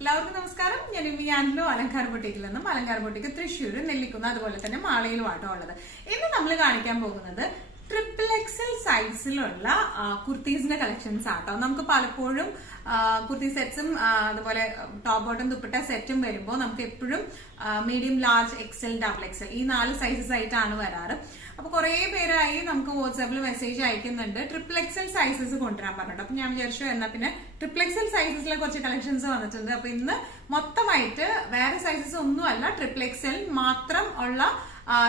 എല്ലാവർക്കും നമസ്കാരം. ഞാൻ ഇമ്മിയാനിലോ അലങ്കാര ബൊട്ടിക്കിൽ നിന്നും അലങ്കാര ബൊട്ടിക്ക് തൃശ്ശൂർ നെല്ലിക്കുന്ന് അതുപോലെ തന്നെ മാളയിലും ആട്ടോ ഉള്ളത്. ഇന്ന് നമ്മൾ കാണിക്കാൻ പോകുന്നത് XXL സൈസിലുള്ള കുർത്തീസിന്റെ കളക്ഷൻസ് ആട്ടോ. നമുക്ക് പലപ്പോഴും കുർത്തി സെറ്റ്സും അതുപോലെ ടോപ്പ് ബോട്ടം ദുപ്പട്ട സെറ്റും വരുമ്പോൾ നമുക്ക് എപ്പോഴും മീഡിയം, ലാർജ്, XL, XXL ഈ 4 സൈസസ് ആയിട്ടാണ് വരാറ്. അപ്പൊ കുറെ പേരായി നമുക്ക് വാട്സാപ്പിൽ മെസ്സേജ് അയക്കുന്നുണ്ട് XXL സൈസസ് കൊണ്ടുവരാൻ പറഞ്ഞിട്ട്. അപ്പൊ ഞാൻ വിചാരിച്ചു എന്നാ പിന്നെ XXL സൈസസിലെ കുറച്ച് കളക്ഷൻസ് വന്നിട്ടുണ്ട്. അപ്പൊ ഇന്ന് മൊത്തമായിട്ട് വേറെ സൈസസ് ഒന്നുമല്ല, XXL മാത്രം ഉള്ള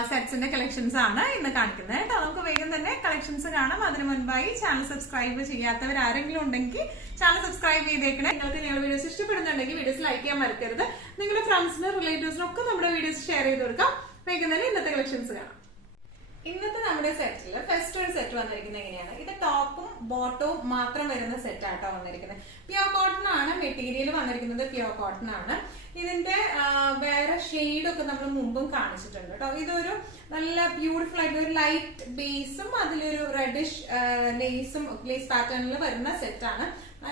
സെറ്റ്സിന്റെ കളക്ഷൻസ് ആണ് ഇന്ന് കാണിക്കുന്നത് കേട്ടോ. നമുക്ക് വേഗം തന്നെ കളക്ഷൻസ് കാണാം. അതിനു മുൻപായി ചാനൽ സബ്സ്ക്രൈബ് ചെയ്യാത്തവർ ആരെങ്കിലും ഉണ്ടെങ്കിൽ ചാനൽ സബ്സ്ക്രൈബ് ചെയ്തേക്കണേ. നിങ്ങൾക്ക് ഞങ്ങളുടെ വീഡിയോസ് ഇഷ്ടപ്പെടുന്നുണ്ടെങ്കിൽ വീഡിയോസ് ലൈക്ക് ചെയ്യാൻ മറക്കരുത്. നിങ്ങളുടെ ഫ്രണ്ട്സിനും റിലേറ്റീവ്സിനും ഒക്കെ നമ്മുടെ വീഡിയോസ് ഷെയർ ചെയ്ത് കൊടുക്കാം. വേഗം തന്നെ ഇന്നത്തെ കളക്ഷൻസ് കാണാം. ഇന്നത്തെ നമ്മുടെ സെറ്റില് ഫസ്റ്റ് ഒരു സെറ്റ് വന്നിരിക്കുന്നത് എങ്ങനെയാണ്? ഇത് ടോപ്പും ബോട്ടവും മാത്രം വരുന്ന സെറ്റ് ആട്ടോ വന്നിരിക്കുന്നത്. പ്യോർ കോട്ടൺ ആണ് മെറ്റീരിയൽ വന്നിരിക്കുന്നത്, പ്യോർ കോട്ടൺ ആണ്. ഇതിന്റെ വേറെ ഷെയ്ഡ് ഒക്കെ നമ്മൾ മുമ്പും കാണിച്ചിട്ടുണ്ട് കേട്ടോ. ഇതൊരു നല്ല ബ്യൂട്ടിഫുൾ ആയിട്ട് ഒരു ലൈറ്റ് ബേസും അതിലൊരു റെഡിഷ് ലേസ് പാറ്റേണിൽ വരുന്ന സെറ്റ് ആണ്.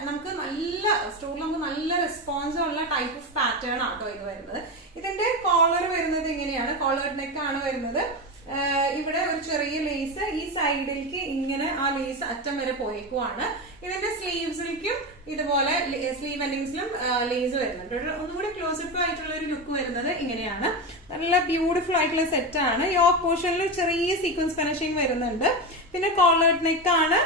നമുക്ക് നല്ല സ്റ്റോറിൽ നമുക്ക് നല്ല റെസ്പോൺസ് ഉള്ള ടൈപ്പ് ഓഫ് പാറ്റേൺ ആട്ടോ ഇത് വരുന്നത്. ഇതിന്റെ കോളർ വരുന്നത് ഇങ്ങനെയാണ്, കോളർ നെക്ക് ആണ് വരുന്നത്. ഇവിടെ ഒരു ചെറിയ ലേസ് ഈ സൈഡിലേക്ക് ഇങ്ങനെ ആ ലേസ് അറ്റം വരെ പോയേക്കുവാണ്. ഇതിന്റെ സ്ലീവ്സിലേക്കും ഇതുപോലെ സ്ലീവ് എൻഡിങ്സിലും ലേസ് വരുന്നുണ്ട്. ഒന്നുകൂടി ക്ലോസപ്പ് ആയിട്ടുള്ള ഒരു ലുക്ക് വരുന്നത് ഇങ്ങനെയാണ്. നല്ല ബ്യൂട്ടിഫുൾ ആയിട്ടുള്ള സെറ്റ് ആണ്. യോക്ക് പോർഷനിൽ ചെറിയ സീക്വൻസ് ഫിനിഷിംഗ് വരുന്നുണ്ട്. പിന്നെ കോളേർഡ് നെക്ക് ആണ്.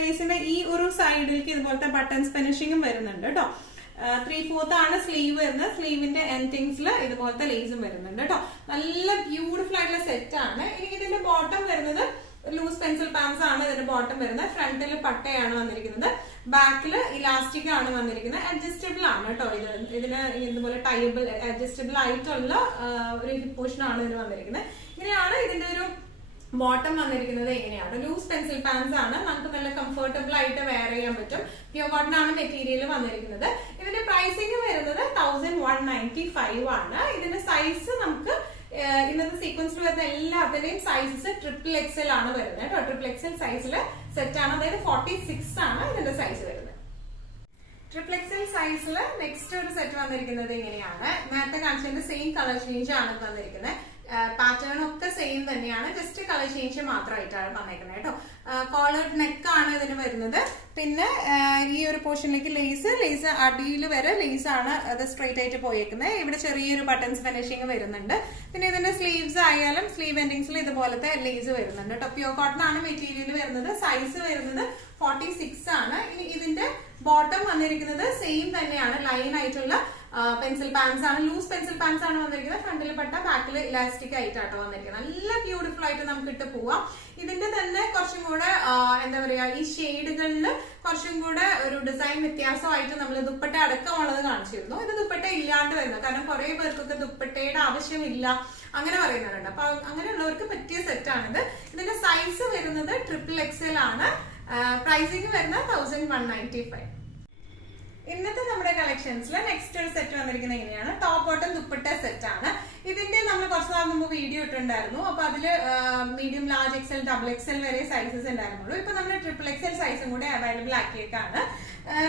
ലേസിന്റെ ഈ ഒരു സൈഡിലേക്ക് ഇതുപോലത്തെ ബട്ടൺസ് ഫിനിഷിംഗും വരുന്നുണ്ട് കേട്ടോ. 3/4 ആണ് സ്ലീവ് വരുന്നത്. സ്ലീവിന്റെ എൻഡിങ്സിൽ ഇതുപോലത്തെ ലേസും വരുന്നുണ്ട് കേട്ടോ. നല്ല ബ്യൂട്ടിഫുൾ ആയിട്ടുള്ള സെറ്റ് ആണ്. ഇനി ഇതിന്റെ ബോട്ടം വരുന്നത് ലൂസ് പെൻസിൽ പാൻസ് ആണ് ഇതിന്റെ ബോട്ടം വരുന്നത്. ഫ്രണ്ടിൽ പട്ടയാണ് വന്നിരിക്കുന്നത്, ബാക്കിൽ ഇലാസ്റ്റിക് ആണ് വന്നിരിക്കുന്നത്. അഡ്ജസ്റ്റബിൾ ആണ് കേട്ടോ. ഇതിന് ഇതുപോലെ ടൈബിൾ അഡ്ജസ്റ്റബിൾ ആയിട്ടുള്ള ഒരു ഹിപ്പ് പോർഷൻ ആണ് ഇതിന് വന്നിരിക്കുന്നത്. ഇങ്ങനെയാണ് ഇതിന്റെ ഒരു ബോട്ടം വന്നിരിക്കുന്നത്. എങ്ങനെയാണ്? ലൂസ് പെൻസിൽ പാൻസ് ആണ്. നമുക്ക് നല്ല കംഫർട്ടബിൾ ആയിട്ട് വെയർ ചെയ്യാൻ പറ്റും. പ്യോർ കോട്ടൺ ആണ് മെറ്റീരിയൽ വന്നിരിക്കുന്നത്. ഇതിന്റെ പ്രൈസിംഗ് വരുന്നത് 1195 ആണ്. ഇതിന്റെ സൈസ് നമുക്ക് ഇന്നത്തെ സീക്വൻസിൽ വരുന്ന എല്ലാത്തിന്റെയും സൈസസ് XXL ആണ് വരുന്നത് കേട്ടോ. XXL സൈസിലെ സെറ്റ് ആണ്. അതായത് 46 ആണ് ഇതിന്റെ സൈസ് വരുന്നത്. XXL സൈസിൽ നെക്സ്റ്റ് ഒരു സെറ്റ് വന്നിരിക്കുന്നത് ഇങ്ങനെയാണ്. നേരത്തെ കാണിച്ചതിന്റെ സെയിം കളർ ചേഞ്ച് ആണ് വന്നിരിക്കുന്നത്. പാറ്റേൺ ഒക്കെ സെയിം തന്നെയാണ്, ജസ്റ്റ് കളർ ചേഞ്ച് മാത്രമായിട്ടാണ് വന്നേക്കുന്നത് കേട്ടോ. കോളേർഡ് നെക്ക് ആണ് ഇതിന് വരുന്നത്. പിന്നെ ഈ ഒരു പോർഷനിലേക്ക് ലേസ് അടിയിൽ വരെ ലേസ് ആണ് അത് സ്ട്രെയിറ്റ് ആയിട്ട് പോയേക്കുന്നത്. ഇവിടെ ചെറിയൊരു ബട്ടൺസ് ഫിനിഷിംഗ് വരുന്നുണ്ട്. പിന്നെ ഇതിന്റെ സ്ലീവ്സ് ആയാലും സ്ലീവ് എൻഡിങ്സിൽ ഇതുപോലത്തെ ലേസ് വരുന്നുണ്ട് കേട്ടോ. പ്യോർ കോട്ടൺ ആണ് മെറ്റീരിയൽ വരുന്നത്. സൈസ് വരുന്നത് 46 ആണ്. ഇനി ഇതിന്റെ ബോട്ടം വന്നിരിക്കുന്നത് സെയിം തന്നെയാണ്, ലൈൻ ആയിട്ടുള്ള പെൻസിൽ പാൻസ് ആണ്. ലൂസ് പെൻസിൽ പാൻസ് ആണ് വന്നിരിക്കുന്നത്. ഫ്രണ്ടിൽ പട്ട, ബാക്കിൽ ഇലാസ്റ്റിക് ആയിട്ടാട്ടോ വന്നിരിക്കുന്നത്. നല്ല ബ്യൂട്ടിഫുൾ ആയിട്ട് നമുക്ക് ഇട്ട് പോവാം. ഇതിന്റെ തന്നെ കുറച്ചും കൂടെ എന്താ പറയാ, ഈ ഷെയ്ഡുകളിൽ കുറച്ചും കൂടെ ഒരു ഡിസൈൻ വ്യത്യാസമായിട്ട് നമ്മൾ ദുപ്പട്ട അടക്കമുള്ളത് കാണിച്ചിരുന്നു. ഇത് ദുപ്പട്ട ഇല്ലാണ്ട് വരുന്നത്, കാരണം കുറെ പേർക്കൊക്കെ ദുപ്പട്ടയുടെ ആവശ്യമില്ല അങ്ങനെ പറയുന്നവരുണ്ട്. അപ്പൊ അങ്ങനെയുള്ളവർക്ക് പറ്റിയ സെറ്റാണിത്. ഇതിന്റെ സൈസ് വരുന്നത് XXL ആണ്. പ്രൈസിംഗ് വരുന്നത് 1195. ഇന്നത്തെ നമ്മുടെ കളക്ഷൻസിൽ നെക്സ്റ്റ് ഒരു സെറ്റ് വന്നിരിക്കുന്നത് എങ്ങനെയാണ്? ടോപ്പ് ബോട്ടം ദുപ്പട്ട സെറ്റ് ആണ്. ഇതിന്റെ നമ്മൾ കുറച്ച് നാൾ മുമ്പ് വീഡിയോ ഇട്ടുണ്ടായിരുന്നു. അപ്പൊ അതില് മീഡിയം, ലാർജ്, XL, XXL വരെ സൈസസ് ഉണ്ടായിരുന്നുള്ളൂ. ഇപ്പൊ നമ്മൾ XXL സൈസും കൂടെ അവൈലബിൾ ആക്കിയേക്കാണ്.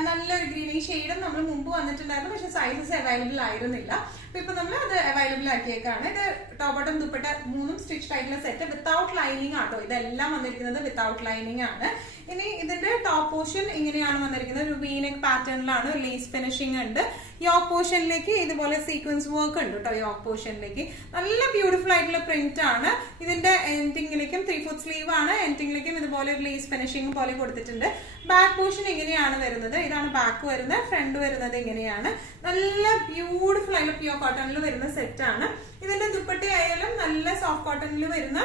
നല്ലൊരു ഗ്രീനിങ് ഷെയ്ഡും നമ്മൾ മുമ്പ് വന്നിട്ടുണ്ടായിരുന്നു, പക്ഷെ സൈസസ് അവൈലബിൾ ആയിരുന്നില്ല. അപ്പൊ ഇപ്പൊ നമ്മൾ അത് അവൈലബിൾ ആക്കിയേക്കാണ്. ഇത് ടോപ്പ് ബോട്ടം ദുപ്പട്ട 3 സ്റ്റിച്ച് ആയിട്ടുള്ള സെറ്റ് വിത്തൗട്ട് ലൈനിങ് ആട്ടോ. ഇതെല്ലാം വന്നിരിക്കുന്നത് വിത്തൗട്ട് ലൈനിങ് ആണ്. ഇനി ഇതിന്റെ ടോപ്പ് പോർഷൻ ഇങ്ങനെയാണ് വന്നിരിക്കുന്നത്. ഒരു വീനെക്ക് പാറ്റേണിലാണ്, ലേസ് ഫിനിഷിംഗ് ഉണ്ട്. യോക്ക് പോർഷനിലേക്ക് ഇതുപോലെ സീക്വൻസ് വർക്ക് ഉണ്ട് കേട്ടോ. യോക്ക് പോർഷനിലേക്ക് നല്ല ബ്യൂട്ടിഫുൾ ആയിട്ടുള്ള പ്രിന്റ് ആണ്. ഇതിന്റെ എൻഡിങ്ങിലേക്കും 3/4 സ്ലീവ് ആണ്. എൻഡിങ്ങിലേക്കും ഇതുപോലെ ഒരു ലേസ് ഫിനിഷിംഗ് പോലെ കൊടുത്തിട്ടുണ്ട്. ബാക്ക് പോർഷൻ ഇങ്ങനെയാണ് വരുന്നത്. ഇതാണ് ബാക്ക് വരുന്നത്. ഫ്രണ്ട് വരുന്നത് ഇങ്ങനെയാണ്. നല്ല ബ്യൂട്ടിഫുൾ ആയിട്ടുള്ള പ്യോർ കോട്ടണിൽ വരുന്ന സെറ്റ് ആണ്. ഇതിന്റെ ദുപ്പട്ട ആയാലും നല്ല സോഫ്റ്റ് കോട്ടണിൽ വരുന്ന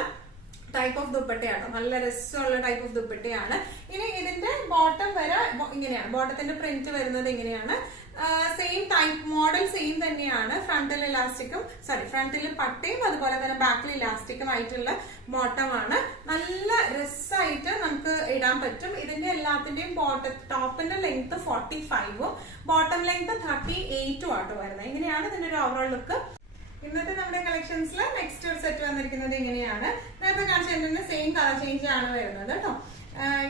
ടൈപ്പ് ഓഫ് ദുപ്പട്ടയാണ്. നല്ല രസമുള്ള ടൈപ്പ് ഓഫ് ദുപ്പട്ടയാണ്. ഇനി ഇതിന്റെ ബോട്ടം വരെ ഇങ്ങനെയാണ്. ബോട്ടത്തിന്റെ പ്രിന്റ് വരുന്നത് ഇങ്ങനെയാണ്. സെയിം ടൈപ്പ് മോഡൽ സെയിം തന്നെയാണ്. ഫ്രണ്ടിൽ പട്ടയും അതുപോലെ തന്നെ ബാക്കിൽ ഇലാസ്റ്റിക്കും ആയിട്ടുള്ള ബോട്ടമാണ്. നല്ല രസമായിട്ട് നമുക്ക് ഇടാൻ പറ്റും. ഇതിന്റെ എല്ലാത്തിന്റെയും ടോപ്പിന്റെ ലെങ്ത് 45ഉം ബോട്ടം ലെങ്ത് 38ഉം ആട്ടോ വരുന്നത്. ഇങ്ങനെയാണ് ഇതിന്റെ ഒരു ഓവറോൾ ലുക്ക്. ഇന്നത്തെ നമ്മുടെ കളക്ഷൻസിൽ നെക്സ്റ്റ് ഒരു സെറ്റ് വന്നിരിക്കുന്നത് ഇങ്ങനെയാണ്. നേരത്തെ കാണിച്ചതിന്റെ സെയിം കളർ ചേഞ്ച് ആണ് വരുന്നത് കേട്ടോ.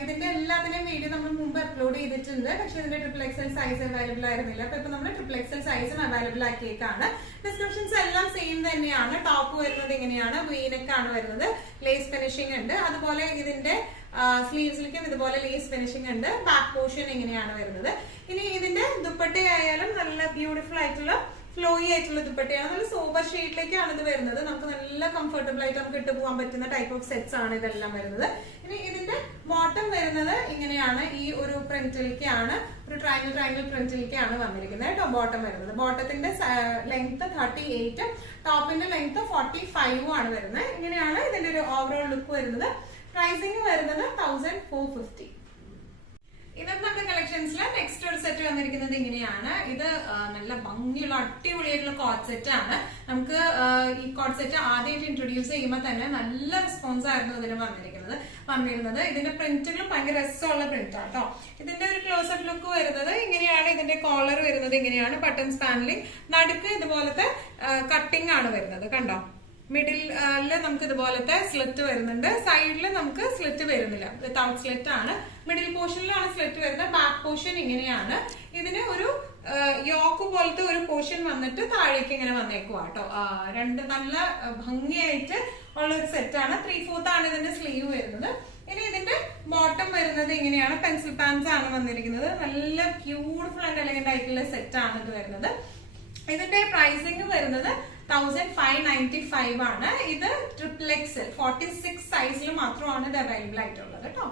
ഇതിന്റെ എല്ലാത്തിന്റെയും വീഡിയോ നമ്മൾ മുമ്പ് അപ്ലോഡ് ചെയ്തിട്ടുണ്ട്. പക്ഷെ ഇതിന്റെ XXL സൈസ് അവൈലബിൾ ആയിരുന്നില്ല. അപ്പൊ നമ്മൾ XXL സൈസും അവൈലബിൾ ആക്കിയേക്കാണ്. ഡിസ്ക്രിപ്ഷൻസ് എല്ലാം സെയിം തന്നെയാണ്. ടോപ്പ് വരുന്നത് ഇങ്ങനെയാണ്, വീനക്ക് ആണ് വരുന്നത്, ലേസ് ഫിനിഷിംഗ് ഉണ്ട്. അതുപോലെ ഇതിന്റെ സ്ലീവ്സിലേക്കും ഇതുപോലെ ലേസ് ഫിനിഷിംഗ് ഉണ്ട്. ബാക്ക് പോർഷൻ ഇങ്ങനെയാണ് വരുന്നത്. ഇനി ഇതിന്റെ ദുപ്പട്ടയായാലും നല്ല ബ്യൂട്ടിഫുൾ ആയിട്ടുള്ള ഫ്ലോയി ആയിട്ടുള്ള ദുപ്പട്ടയാണ്. നല്ല സോബർ ഷെയ്ഡിലേക്കാണ് ഇത് വരുന്നത്. നമുക്ക് നല്ല കംഫർട്ടബിൾ ആയിട്ട് നമുക്ക് ഇട്ട് പോകാൻ പറ്റുന്ന ടൈപ്പ് ഓഫ് സെറ്റ്സ് ആണ് ഇതെല്ലാം വരുന്നത്. ഇനി ഇതിന്റെ ബോട്ടം വരുന്നത് ഇങ്ങനെയാണ്. ഈ ഒരു പ്രിന്റിലേക്കാണ്, ഒരു ട്രയാങ്കിൾ പ്രിന്റിലേക്കാണ് വന്നിരിക്കുന്നത് കേട്ടോ ബോട്ടം വരുന്നത്. ബോട്ടത്തിന്റെ ലെങ്ത് 38, ടോപ്പിന്റെ ലെങ്ത് 45 ആണ് വരുന്നത്. ഇങ്ങനെയാണ് ഇതിന്റെ ഒരു ഓവറോൾ ലുക്ക് വരുന്നത്. പ്രൈസിംഗ് വരുന്നത് 1450. ഇന്നത്തെ നമ്മുടെ കളക്ഷൻസിൽ നെക്സ്റ്റ് ഒരു സെറ്റ് വന്നിരിക്കുന്നത് ഇങ്ങനെയാണ്. ഇത് നല്ല ഭംഗിയുള്ള അടിപൊളിയായിട്ടുള്ള കോട്ട് സെറ്റ് ആണ്. നമുക്ക് ഈ കോട്ട് സെറ്റ് ആദ്യമായിട്ട് ഇൻട്രൊഡ്യൂസ് ചെയ്യുമ്പോൾ തന്നെ നല്ല റെസ്പോൺസ് ആയിരുന്നു ഇതിന് വന്നിരുന്നത്. ഇതിന്റെ പ്രിന്റുകളും ഭയങ്കര രസമുള്ള പ്രിന്റ് ആട്ടോ. ഇതിന്റെ ഒരു ക്ലോസപ്പ് ലുക്ക് വരുന്നത് ഇങ്ങനെയാണ്. ഇതിന്റെ കോളർ വരുന്നത് ഇങ്ങനെയാണ്, ബട്ടൺസ് പാനലിംഗ്. നടുക്ക് ഇതുപോലത്തെ കട്ടിംഗ് ആണ് വരുന്നത്, കണ്ടോ. മിഡില് നമുക്ക് ഇതുപോലത്തെ സ്ലിറ്റ് വരുന്നുണ്ട്. സൈഡില് നമുക്ക് സ്ലിറ്റ് വരുന്നില്ല, വിത്തൗട്ട് സ്ലിറ്റ് ആണ്. മിഡിൽ പോർഷനിലാണ് സ്ലിറ്റ് വരുന്നത്. ബാക്ക് പോർഷൻ ഇങ്ങനെയാണ്. ഇതിന് ഒരു യോക്ക് പോലത്തെ ഒരു പോർഷൻ വന്നിട്ട് താഴേക്ക് ഇങ്ങനെ വന്നേക്കുവാ കേട്ടോ. രണ്ട് നല്ല ഭംഗിയായിട്ട് ഉള്ള ഒരു സെറ്റ് ആണ്. 3/4 ആണ് ഇതിന്റെ സ്ലീവ് വരുന്നത്. ഇനി ഇതിന്റെ ബോട്ടം വരുന്നത് ഇങ്ങനെയാണ്. പെൻസിൽ പാൻസ് ആണ് വന്നിരിക്കുന്നത്. നല്ല ബ്യൂട്ടിഫുൾ ആൻഡ് എലഗന്റ് ആയിട്ടുള്ള സെറ്റ് ആണ് ഇത് വരുന്നത്. ഇതിന്റെ പ്രൈസിംഗ് വരുന്നത് 1595 ആണ്. ഇത് XXL 46 സൈസിൽ മാത്രമാണ് ഇത് അവൈലബിൾ ആയിട്ടുള്ളത് കേട്ടോ.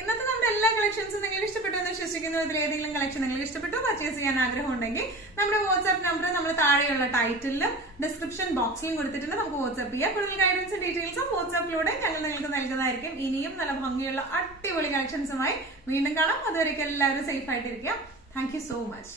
ഇന്നത്തെ നമ്മുടെ എല്ലാ കളക്ഷൻസും നിങ്ങൾക്ക് ഇഷ്ടപ്പെട്ടു എന്ന് വിശ്വസിക്കുന്നു. ഇതിൽ ഏതെങ്കിലും കളക്ഷൻ നിങ്ങൾക്ക് ഇഷ്ടപ്പെട്ടു, പർച്ചേസ് ചെയ്യാൻ ആഗ്രഹം ഉണ്ടെങ്കിൽ നമ്മുടെ വാട്സ്ആപ്പ് നമ്പർ നമ്മൾ താഴെയുള്ള ടൈറ്റിലും ഡിസ്ക്രിപ്ഷൻ ബോക്സിലും കൊടുത്തിട്ടുണ്ട്. നമുക്ക് വാട്സ്ആപ്പ് ചെയ്യാം. കൂടുതൽ ഗൈഡൻസും ഡീറ്റെയിൽസും വാട്സ്ആപ്പിലൂടെ ഞങ്ങൾ നിങ്ങൾക്ക് നൽകുന്നതായിരിക്കും. ഇനിയും നല്ല ഭംഗിയുള്ള അടിപൊളി കളക്ഷൻസുമായി വീണ്ടും കാണാം. അതുവരെയൊക്കെ എല്ലാവരും സേഫ് ആയിട്ടിരിക്കുക. Thank you so much.